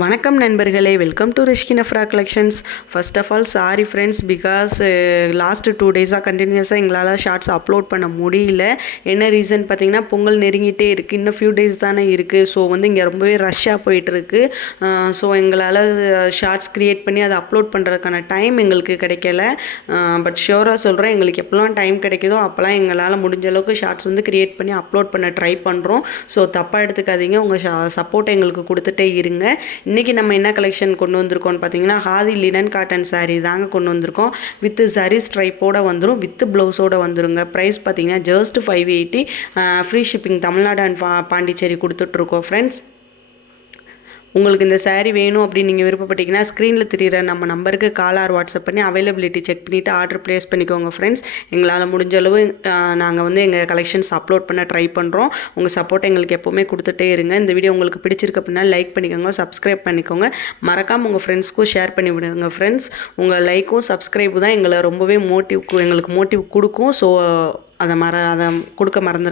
வணக்கம் நண்பர்களே, welcome to Rishkin Afra collections. First of all sorry friends, because last 2 டேஸாக கண்டினியூஸாக எங்களால் ஷார்ட்ஸ் அப்லோட் பண்ண முடியல. என்ன ரீசன் பார்த்தீங்கன்னா, பொங்கல் நெருங்கிட்டே இருக்குது, இன்னும் ஃபியூ டேஸ் தானே இருக்குது. ஸோ வந்து இங்கே ரொம்பவே ரஷ்ஷாக போயிட்டுருக்கு. ஸோ எங்களால் ஷார்ட்ஸ் க்ரியேட் பண்ணி அதை அப்லோட் பண்ணுறதுக்கான டைம் எங்களுக்கு கிடைக்கல. பட் ஷியோராக சொல்கிறேன், எங்களுக்கு எப்போல்லாம் டைம் கிடைக்குதோ அப்போல்லாம் எங்களால் முடிஞ்ச அளவுக்கு ஷார்ட்ஸ் வந்து க்ரியேட் பண்ணி அப்லோட் பண்ண ட்ரை பண்ணுறோம். ஸோ தப்பாக எடுத்துக்காதீங்க, உங்கள் சப்போர்ட் எங்களுக்கு கொடுத்துட்டே இருங்க. இன்றைக்கி நம்ம என்ன கலெக்ஷன் கொண்டு வந்திருக்கோம்னு பார்த்தீங்கன்னா, ஹாதி லினன் காட்டன் சாரீ தாங்க கொண்டு வந்திருக்கோம். வித் சரி ஸ்ட்ரைப்போடு வந்துடும், வித் ப்ளவுஸோடு வந்துருங்க. ப்ரைஸ் பார்த்தீங்கன்னா just 580. Free shipping Tamil Nadu and Pondicherry கொடுத்துட்ருக்கோம் ஃப்ரெண்ட்ஸ். உங்களுக்கு இந்த சாரீ வேணும் அப்படின்னு நீங்கள் விருப்பப்பட்டீங்கன்னா, ஸ்க்ரீனில் தெரிகிற நம்ம நம்பருக்கு கால் ஆர் வாட்ஸ்அப் பண்ணி அவைலபிலிட்டி செக் பண்ணிவிட்டு ஆர்டர் ப்ளேஸ் பண்ணிக்கோங்க ஃப்ரெண்ட்ஸ். எங்களால் முடிஞ்ச அளவு நாங்கள் வந்து எங்கள் கலெக்ஷன்ஸ் அப்லோட் பண்ண ட்ரை பண்ணுறோம். உங்கள் சப்போர்ட் எங்களுக்கு எப்போவுமே கொடுத்துட்டே இருங்க. இந்த வீடியோ உங்களுக்கு பிடிச்சிருக்கு அப்படின்னா லைக் பண்ணிக்கோங்க, சப்ஸ்கிரைப் பண்ணிக்கோங்க. மறக்காமல் உங்கள் ஃப்ரெண்ட்ஸ்க்கும் ஷேர் பண்ணி விடுங்க ஃப்ரெண்ட்ஸ். உங்கள் லைக்கும் சப்ஸ்கிரைபு தான் எங்களை ரொம்பவே எங்களுக்கு மோட்டிவ் கொடுக்கும். ஸோ அதை கொடுக்க மறந்துடுங்க.